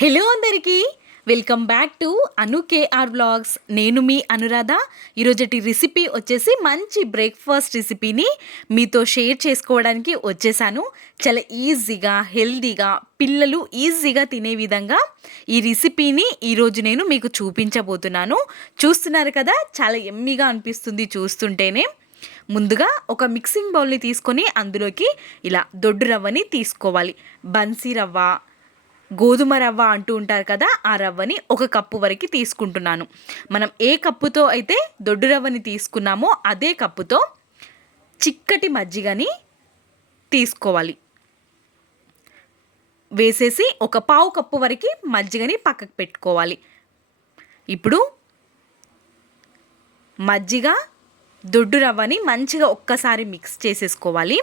Hello అందరికీ. Welcome back to Anu K R vlogs. నేను మీ అనురాధ. ఈరోజటి రెసిపీ వచ్చేసి మంచి బ్రేక్ఫాస్ట్ రెసిపీని మీతో షేర్ చేసుకోవడానికి వచ్చేసాను. చాలా ఈజీగా హెల్దీగా పిల్లలు ఈజీగా తినే విధంగా ఈ రెసిపీని ఈరోజు నేను మీకు చూపించబోతున్నాను. చూస్తున్నారు కదా చాలా ఎమ్మిగా అనిపిస్తుంది చూస్తుంటేనే. ముందుగా ఒక మిక్సింగ్ బౌల్ని తీసుకొని అందులోకి ఇలా దొడ్డు రవ్వని తీసుకోవాలి. బన్సీ రవ్వ గోధుమ రవ్వ అంటూ ఉంటారు కదా ఆ రవ్వని ఒక కప్పు వరకు తీసుకుంటున్నాను. మనం ఏ కప్పుతో అయితే దొడ్డు రవ్వని తీసుకున్నామో అదే కప్పుతో చిక్కటి మజ్జిగని తీసుకోవాలి. వేసేసి ఒక పావు కప్పు వరకు మజ్జిగని పక్కకు పెట్టుకోవాలి. ఇప్పుడు మజ్జిగ దొడ్డు రవ్వని మంచిగా ఒక్కసారి మిక్స్ చేసేసుకోవాలి.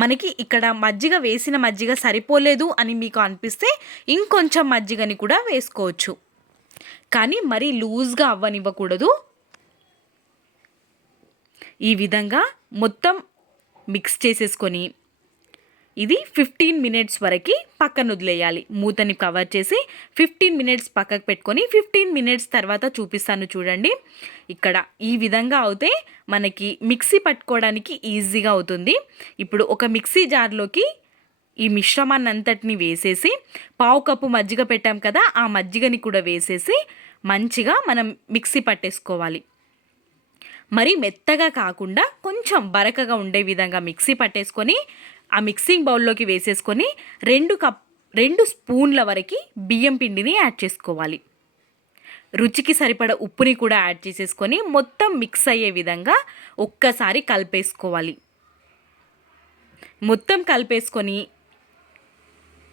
మనకి ఇక్కడ మజ్జిగ వేసిన మజ్జిగ సరిపోలేదు అని మీకు అనిపిస్తే ఇంకొంచెం మజ్జిగని కూడా వేసుకోవచ్చు. కానీ మరీ లూజ్గా అవ్వనివ్వకూడదు. ఈ విధంగా మొత్తం మిక్స్ చేసేసుకొని ఇది ఫిఫ్టీన్ మినిట్స్ వరకు పక్కన వదిలేయాలి. మూతని కవర్ చేసి ఫిఫ్టీన్ మినిట్స్ పక్కకు పెట్టుకొని ఫిఫ్టీన్ మినిట్స్ తర్వాత చూపిస్తాను చూడండి. ఇక్కడ ఈ విధంగా అవుతే మనకి మిక్సీ పట్టుకోవడానికి ఈజీగా అవుతుంది. ఇప్పుడు ఒక మిక్సీ జార్లోకి ఈ మిశ్రమాన్ని అంతటిని వేసేసి పావు కప్పు మజ్జిగ పెట్టాం కదా ఆ మజ్జిగని కూడా వేసేసి మంచిగా మనం మిక్సీ పట్టేసుకోవాలి. మరి మెత్తగా కాకుండా కొంచెం బరకగా ఉండే విధంగా మిక్సీ పట్టేసుకొని ఆ మిక్సింగ్ బౌల్లోకి వేసేసుకొని రెండు కప్ రెండు స్పూన్ల వరకు బియ్యం పిండిని యాడ్ చేసుకోవాలి. రుచికి సరిపడ ఉప్పుని కూడా యాడ్ చేసేసుకొని మొత్తం మిక్స్ అయ్యే విధంగా ఒక్కసారి కలిపేసుకోవాలి. మొత్తం కలిపేసుకొని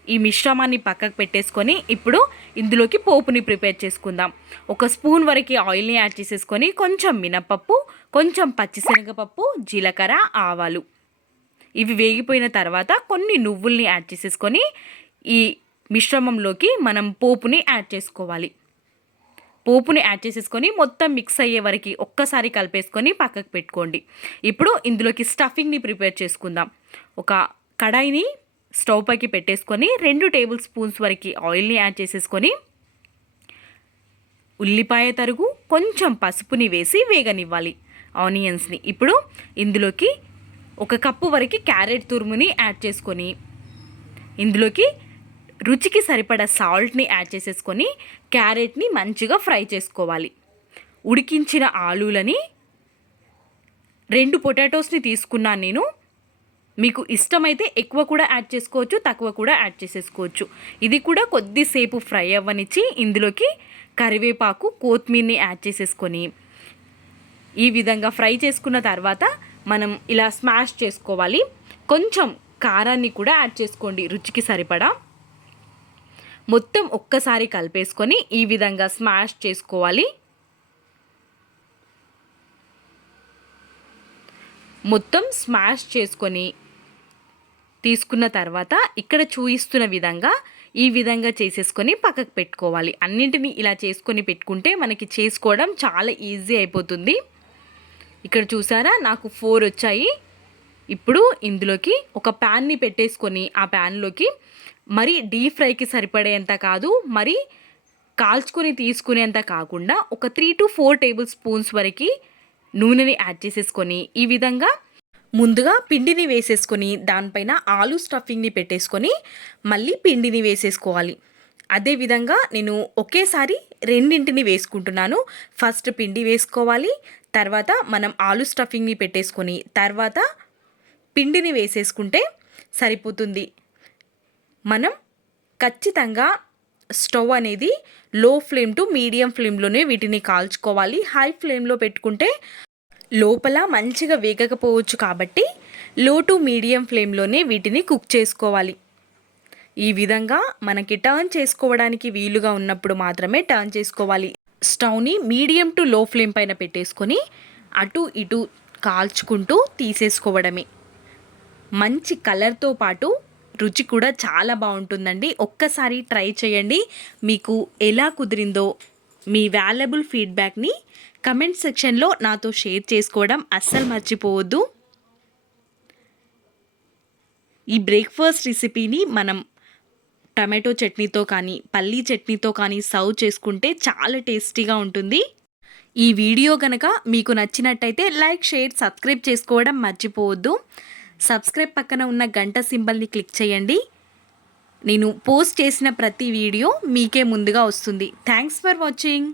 ఈ మిశ్రమాన్ని పక్కకు పెట్టేసుకొని ఇప్పుడు ఇందులోకి పోపుని ప్రిపేర్ చేసుకుందాం. ఒక స్పూన్ వరకు ఆయిల్ని యాడ్ చేసేసుకొని కొంచెం మినపప్పు కొంచెం పచ్చిశనగపప్పు జీలకర్ర ఆవాలు. ఇవి వేగిపోయిన తర్వాత కొన్ని నువ్వుల్ని యాడ్ చేసేసుకొని ఈ మిశ్రమంలోకి మనం పోపుని యాడ్ చేసుకోవాలి. పోపుని యాడ్ చేసేసుకొని మొత్తం మిక్స్ అయ్యే వరకు ఒక్కసారి కలిపేసుకొని పక్కకు పెట్టుకోండి. ఇప్పుడు ఇందులోకి స్టఫింగ్ని ప్రిపేర్ చేసుకుందాం. ఒక కడాయిని స్టవ్ పైకి పెట్టేసుకొని రెండు టేబుల్ స్పూన్స్ వరకు ఆయిల్ని యాడ్ చేసేసుకొని ఉల్లిపాయ తరుగు కొంచెం పసుపుని వేసి వేగనివ్వాలి. ఆనియన్స్ని. ఇప్పుడు ఇందులోకి ఒక కప్పు వరకు క్యారెట్ తురుముని యాడ్ చేసుకొని ఇందులోకి రుచికి సరిపడా సాల్ట్ని యాడ్ చేసేసుకొని క్యారెట్ని మంచిగా ఫ్రై చేసుకోవాలి. ఉడికించిన ఆలులని రెండు పొటాటోస్ని తీసుకున్నాను నేను. మీకు ఇష్టమైతే ఎక్కువ కూడా యాడ్ చేసుకోవచ్చు తక్కువ కూడా యాడ్ చేసేసుకోవచ్చు. ఇది కూడా కొద్దిసేపు ఫ్రై అవ్వనిచ్చి ఇందులోకి కరివేపాకు కొత్తిమీరని యాడ్ చేసేసుకొని ఈ విధంగా ఫ్రై చేసుకున్న తర్వాత మనం ఇలా స్మాష్ చేసుకోవాలి. కొంచెం కారాన్ని కూడా యాడ్ చేసుకోండి రుచికి సరిపడా. మొత్తం ఒక్కసారి కలిపేసుకొని ఈ విధంగా స్మాష్ చేసుకోవాలి. మొత్తం స్మాష్ చేసుకొని తీసుకున్న తర్వాత ఇక్కడ చూయిస్తున్న విధంగా ఈ విధంగా చేసేసుకొని పక్కకు పెట్టుకోవాలి. అన్నింటినీ ఇలా చేసుకొని పెట్టుకుంటే మనకి చేసుకోవడం చాలా ఈజీ అయిపోతుంది. ఇక్కడ చూసారా? నాకు ఫోర్ వచ్చాయి. ఇప్పుడు ఇందులోకి ఒక ప్యాన్ని పెట్టేసుకొని ఆ ప్యాన్లోకి మరి డీప్ ఫ్రైకి సరిపడేంత కాదు మరి కాల్చుకొని తీసుకునేంత కాకుండా ఒక three to four tablespoons వరకు నూనెని యాడ్ చేసేసుకొని ఈ విధంగా ముందుగా పిండిని వేసేసుకొని దానిపైన ఆలు స్టఫింగ్ని పెట్టేసుకొని మళ్ళీ పిండిని వేసేసుకోవాలి. అదేవిధంగా నేను ఒకేసారి రెండింటిని వేసుకుంటున్నాను. ఫస్ట్ పిండి వేసుకోవాలి తర్వాత మనం ఆలు స్టఫింగ్ని పెట్టేసుకొని తర్వాత పిండిని వేసేసుకుంటే సరిపోతుంది. మనం ఖచ్చితంగా స్టవ్ అనేది లో ఫ్లేమ్ టు మీడియం ఫ్లేమ్లోనే వీటిని కాల్చుకోవాలి. హై ఫ్లేమ్లో పెట్టుకుంటే లోపల మంచిగా వేగకపోవచ్చు కాబట్టి లో టు మీడియం ఫ్లేమ్లోనే వీటిని కుక్ చేసుకోవాలి. ఈ విధంగా మనకి టర్న్ చేసుకోవడానికి వీలుగా ఉన్నప్పుడు మాత్రమే టర్న్ చేసుకోవాలి. స్టవ్ని మీడియం టు లో ఫ్లేమ్ పైన పెట్టేసుకొని అటు ఇటు కాల్చుకుంటూ తీసేసుకోవడమే. మంచి కలర్తో పాటు రుచి కూడా చాలా బాగుంటుందండి. ఒక్కసారి ట్రై చేయండి. మీకు ఎలా కుదిరిందో మీ వాల్యబుల్ ఫీడ్బ్యాక్ని కమెంట్ సెక్షన్లో నాతో షేర్ చేసుకోవడం అస్సలు మర్చిపోవద్దు. ఈ బ్రేక్ఫాస్ట్ రెసిపీని మనం టమాటో చట్నీతో కానీ పల్లీ చట్నీతో కానీ సర్వ్ చేసుకుంటే చాలా టేస్టీగా ఉంటుంది. ఈ వీడియో కనుక మీకు నచ్చినట్టయితే లైక్ షేర్ సబ్స్క్రైబ్ చేసుకోవడం మర్చిపోవద్దు. సబ్స్క్రైబ్ పక్కన ఉన్న గంట సింబల్ని క్లిక్ చేయండి. నేను పోస్ట్ చేసిన ప్రతి వీడియో మీకే ముందుగా వస్తుంది. Thanks for watching.